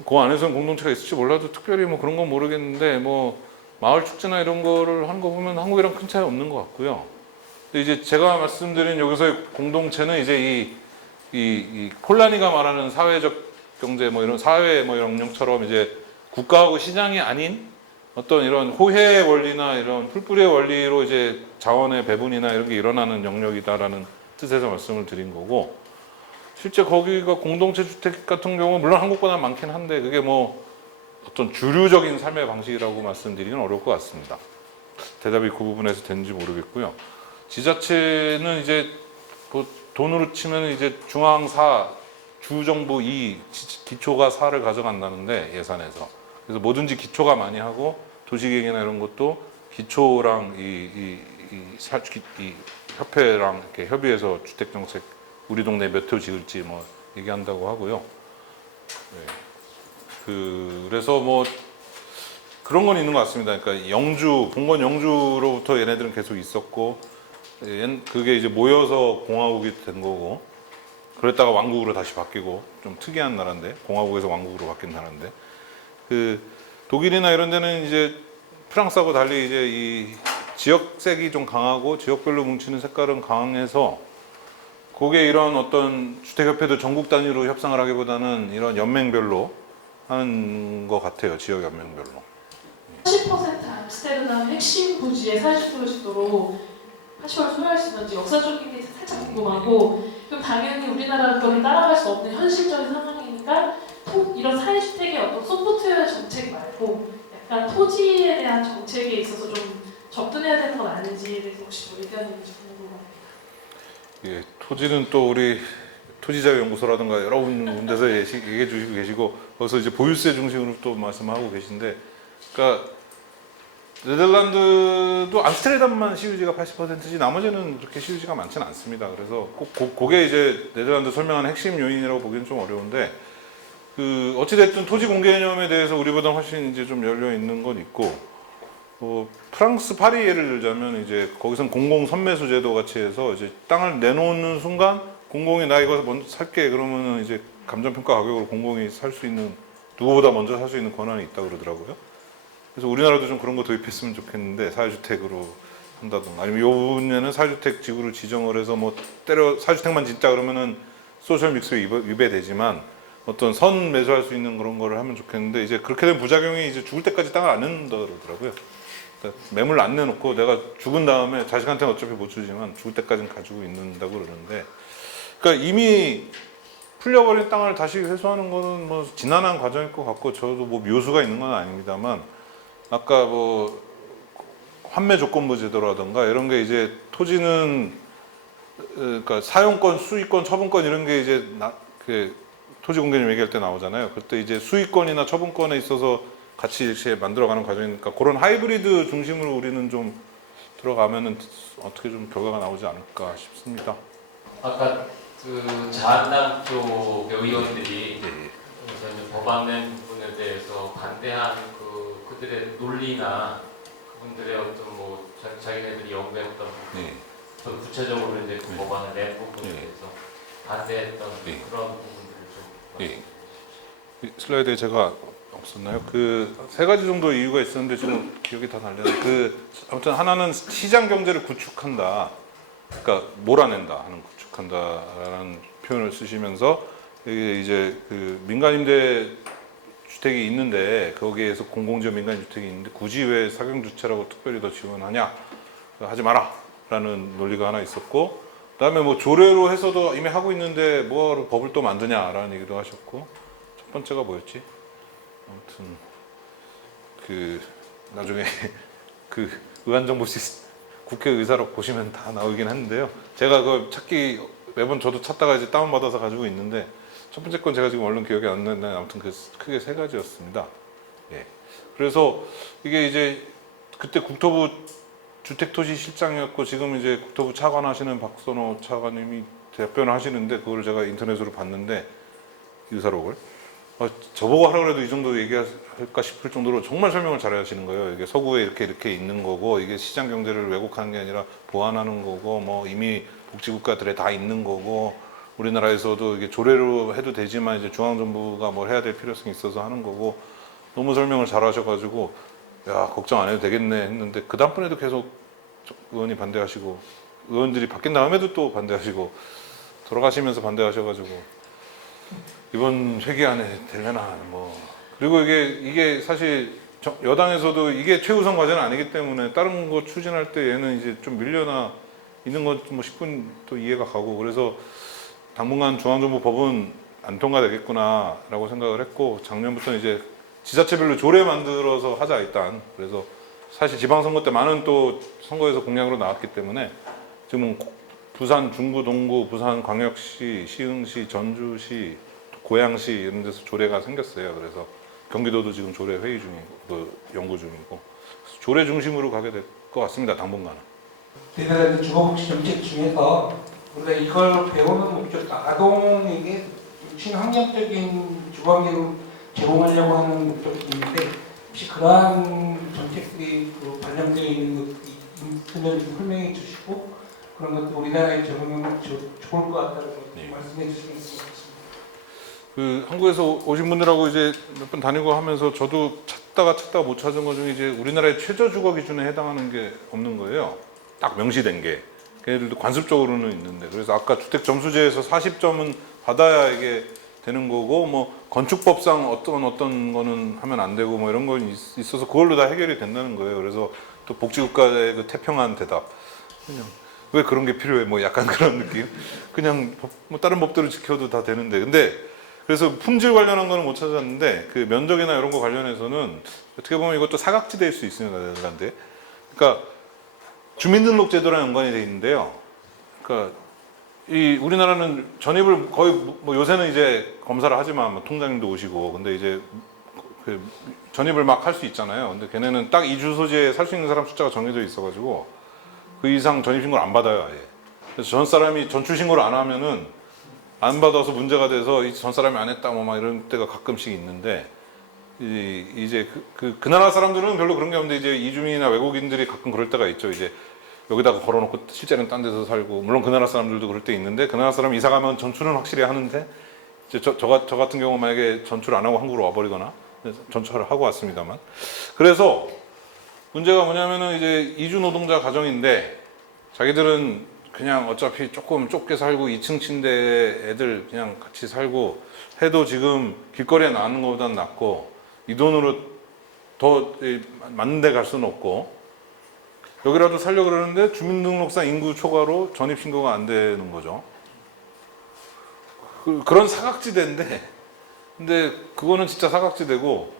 그 안에서는 공동체가 있을지 몰라도 특별히 뭐 그런 건 모르겠는데 뭐 마을 축제나 이런 거를 하는 거 보면 한국이랑 큰 차이 없는 것 같고요. 근데 이제 제가 말씀드린 여기서의 공동체는 이제 이 콜라니가 말하는 사회적 경제 뭐 이런 사회 뭐 이런 영역처럼 이제 국가하고 시장이 아닌 어떤 이런 호혜의 원리나 이런 풀뿌리의 원리로 이제 자원의 배분이나 이런 게 일어나는 영역이다라는 뜻에서 말씀을 드린 거고 실제 거기가 공동체 주택 같은 경우 물론 한국보다 많긴 한데 그게 뭐 어떤 주류적인 삶의 방식이라고 말씀드리기는 어려울 것 같습니다. 대답이 그 부분에서 되는지 모르겠고요. 지자체는 이제 뭐 돈으로 치면 이제 중앙4, 주정부 2, 기초가 4를 가져간다는데 예산에서 그래서 뭐든지 기초가 많이 하고 도시계획이나 이런 것도 기초랑 이 협회랑 이렇게 협의해서 주택정책 우리 동네에 몇 호 지을지 뭐 얘기한다고 하고요. 네. 그래서 뭐 그런 건 있는 것 같습니다. 그러니까 봉건 영주로부터 얘네들은 계속 있었고 그게 이제 모여서 공화국이 된 거고 그랬다가 왕국으로 다시 바뀌고 좀 특이한 나라인데 공화국에서 왕국으로 바뀐 나라인데 그 독일이나 이런 데는 이제 프랑스하고 달리 이제 이 지역색이 좀 강하고 지역별로 뭉치는 색깔은 강해서 거기에 이런 어떤 주택협회도 전국 단위로 협상을 하기보다는 이런 연맹별로 하는 것 같아요. 지역 연맹별로. 40% 암스테르담 핵심 부지에 사회주택을 짓도록 80월 소유할 수 있는지 역사적인 게 살짝 궁금하고, 그럼 당연히 우리나라는 거기 따라갈 수 없는 현실적인 상황이니까 이런 사회주택의 어떤 소프트웨어 정책 말고 약간 토지에 대한 정책에 있어서 좀 접근해야 되는 건 아닌지에 대해서 혹시 뭐 의견이 있는지 궁금합니다. 예, 토지는 또 우리 토지자유연구소라든가 여러 군데서 얘기해 주시고 계시고, 거기서 이제 보유세 중심으로 또 말씀하고 계신데, 그러니까 네덜란드도 암스테르담만 시유지가 80%지 나머지는 그렇게 시유지가 많지는 않습니다. 그래서 꼭 그게 이제 네덜란드 설명하는 핵심 요인이라고 보기는 좀 어려운데, 그 어찌됐든 토지 공개 개념에 대해서 우리보다 훨씬 이제 좀 열려 있는 건 있고, 프랑스 파리 예를 들자면 이제 거기선 공공 선매수 제도 같이 해서 이제 땅을 내놓는 순간 공공이 나 이거 먼저 살게 그러면은 이제 감정평가 가격으로 공공이 살 수 있는, 누구보다 먼저 살 수 있는 권한이 있다 그러더라고요. 그래서 우리나라도 좀 그런 거 도입했으면 좋겠는데, 사회주택으로 한다던가 아니면 요번에는 사회주택 지구를 지정을 해서 뭐 때려 사회주택만 짓자 그러면은 소셜 믹스 위배되지만 어떤 선 매수할 수 있는 그런 거를 하면 좋겠는데, 이제 그렇게 된 부작용이 이제 죽을 때까지 땅을 안 내놓는다 그러더라고요. 그러니까 매물 안 내놓고 내가 죽은 다음에 자식한테는 어차피 못 주지만 죽을 때까지는 가지고 있는다고 그러는데, 그러니까 이미 풀려버린 땅을 다시 회수하는 거는 뭐 지난한 과정일 것 같고, 저도 뭐 묘수가 있는 건 아닙니다만, 아까 뭐 환매 조건부 제도라든가 이런 게 이제 토지는 그러니까 사용권, 수익권, 처분권 이런 게 이제 그 토지 공개념 얘기할 때 나오잖아요. 그때 이제 수익권이나 처분권에 있어서 같이 이렇게 만들어가는 과정이니까 그런 하이브리드 중심으로 우리는 좀 들어가면은 어떻게 좀 결과가 나오지 않을까 싶습니다. 아까 그 자한당 쪽 의원들이 그래서 이제 법안 부분에 대해서 반대한 그들의 논리나 그분들의 어떤 뭐 자기네들이 연구했던 부분, 더 구체적으로 이제 그 법안을 낸 부분에 대해서 반대했던 그런 부분들을 좀. 슬라이드에 제가 없었나요? 그 세 가지 정도 이유가 있었는데 지금 기억이 다 날려요. 아무튼 하나는 시장 경제를 구축한다. 그러니까 몰아낸다 하는, 구축한다라는 표현을 쓰시면서, 이게 이제 그 민간임대 주택이 있는데 거기에서 공공지역 민간주택이 있는데 굳이 왜 사경주체라고 특별히 더 지원하냐, 하지 마라 라는 논리가 하나 있었고, 그 다음에 뭐 조례로 해서도 이미 하고 있는데 뭐하러 법을 또 만드냐라는 얘기도 하셨고, 첫 번째가 뭐였지? 아무튼 그 나중에 그 의안정보 국회의사록 보시면 다 나오긴 했는데요. 제가 그걸 찾기 매번 저도 찾다가 이제 다운받아서 가지고 있는데, 첫 번째 건 제가 지금 얼른 기억이 안 나는데 아무튼 크게 세 가지였습니다. 예. 그래서 이게 이제 그때 국토부 주택토지실장이었고 지금 이제 국토부 차관하시는 박선호 차관님이 답변을 하시는데, 그걸 제가 인터넷으로 봤는데 의사록을 저보고 하라 그래도 이 정도 얘기할까 싶을 정도로 정말 설명을 잘 하시는 거예요. 이게 서구에 이렇게 있는 거고, 이게 시장 경제를 왜곡하는 게 아니라 보완하는 거고, 뭐 이미 복지국가들에 다 있는 거고, 우리나라에서도 이게 조례로 해도 되지만 이제 중앙정부가 뭘 해야 될 필요성이 있어서 하는 거고, 너무 설명을 잘 하셔가지고 야 걱정 안 해도 되겠네 했는데, 그 다음번에도 계속 의원이 반대하시고, 의원들이 바뀐 다음에도 또 반대하시고, 돌아가시면서 반대하셔가지고 이번 회기 안에 되려나 뭐. 그리고 이게 사실 여당에서도 이게 최우선 과제는 아니기 때문에 다른 거 추진할 때 얘는 이제 좀 밀려나 있는 건 뭐 10분 또 이해가 가고, 그래서 당분간 중앙정부법은 안 통과되겠구나라고 생각을 했고, 작년부터 이제 지자체별로 조례 만들어서 하자 일단. 그래서 사실 지방선거 때 많은 또 선거에서 공약으로 나왔기 때문에 지금 부산 중구 동구, 부산 광역시, 시흥시, 전주시, 고양시 이런 데서 조례가 생겼어요. 그래서 경기도도 지금 조례 회의 중이고 연구 중이고, 조례 중심으로 가게 될 것 같습니다. 당분간은. 네덜란드 주거복지 정책 중에서 우리가 이걸 배우는 목적, 아동에게 친환경적인 주거환경을 제공하려고 하는 목적이 있는데, 혹시 그러한 정책들이 반영되어 있는 것들을 설명해 주시고, 그런 것도 우리나라에 적용하면 좋을 것 같다는 걸 말씀해 주시면 좋겠습니다. 그 한국에서 오신 분들하고 이제 몇 번 다니고 하면서 저도 찾다가 못 찾은 것 중에 이제 우리나라의 최저 주거 기준에 해당하는 게 없는 거예요. 딱 명시된 게. 걔네들도 관습적으로는 있는데, 그래서 아까 주택 점수제에서 40점은 받아야 이게 되는 거고 뭐 건축법상 어떤 거는 하면 안 되고 뭐 이런 건 있어서 그걸로 다 해결이 된다는 거예요. 그래서 또 복지국가의 그 태평한 대답 그냥 왜 그런 게 필요해 뭐 약간 그런 느낌 그냥 뭐 다른 법대로 지켜도 다 되는데 근데 그래서 품질 관련한 거는 못 찾았는데 그 면적이나 이런 거 관련해서는 어떻게 보면 이것도 사각지대일 수 있습니다. 네덜란드에. 그러니까 주민등록제도랑 연관이 돼 있는데요. 그러니까 이 우리나라는 전입을 거의 뭐 요새는 이제 검사를 하지만 뭐 통장님도 오시고 근데 이제 그 전입을 막 할 수 있잖아요. 근데 걔네는 딱 이 주소지에 살 수 있는 사람 숫자가 정해져 있어가지고 그 이상 전입 신고를 안 받아요. 아예. 그래서 전 사람이 전출 신고를 안 하면은 안 받아서 문제가 돼서 이 전 사람이 안 했다 뭐 막 이런 때가 가끔씩 있는데 이제 그 나라 사람들은 별로 그런 게 없는데 이제 이주민이나 외국인들이 가끔 그럴 때가 있죠. 이제 여기다가 걸어놓고 실제는 딴 데서 살고 물론 그 나라 사람들도 그럴 때 있는데 그 나라 사람 이사 가면 전출은 확실히 하는데 이제 저 같은 경우 만약에 전출 안 하고 한국으로 와버리거나 전출을 하고 왔습니다만 그래서 문제가 뭐냐면은 이제 이주 노동자 가정인데 자기들은 그냥 어차피 조금 좁게 살고 2층 침대 애들 그냥 같이 살고 해도 지금 길거리에 나가는 것보다는 낫고 이 돈으로 더 맞는 데 갈 수는 없고 여기라도 살려고 그러는데 주민등록상 인구 초과로 전입신고가 안 되는 거죠. 그런 사각지대인데 근데 그거는 진짜 사각지대고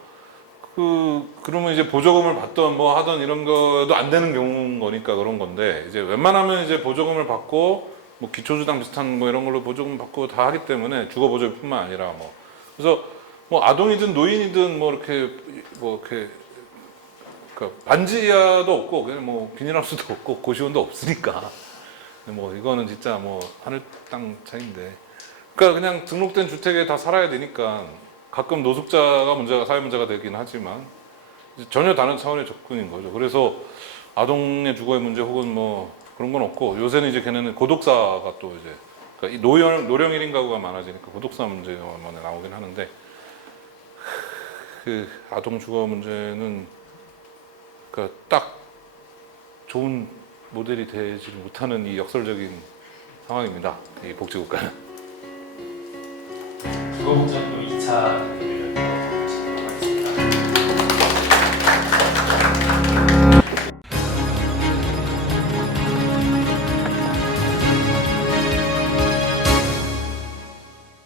그러면 이제 보조금을 받던 뭐 하던 이런 거도 안 되는 경우인 거니까 그런 건데 이제 웬만하면 이제 보조금을 받고 뭐 기초수당 비슷한 뭐 이런 걸로 보조금 받고 다 하기 때문에 주거보조뿐만 아니라 뭐 그래서 뭐 아동이든 노인이든 뭐 이렇게 그 반지하도 없고 그냥 뭐 비닐하우스도 없고 고시원도 없으니까 뭐 이거는 진짜 뭐 하늘 땅 차이인데 그러니까 그냥 등록된 주택에 다 살아야 되니까 가끔 노숙자가 문제가 사회 문제가 되긴 하지만 전혀 다른 차원의 접근인 거죠. 그래서 아동의 주거의 문제 혹은 뭐 그런 건 없고 요새는 이제 걔네는 고독사가 또 이제 그러니까 이 노령 1인 가구가 많아지니까 고독사 문제가 나오긴 하는데 그 아동 주거 문제는 그러니까 딱 좋은 모델이 되지 못하는 이 역설적인 상황입니다. 이 복지국가는. 주거복지학교 2차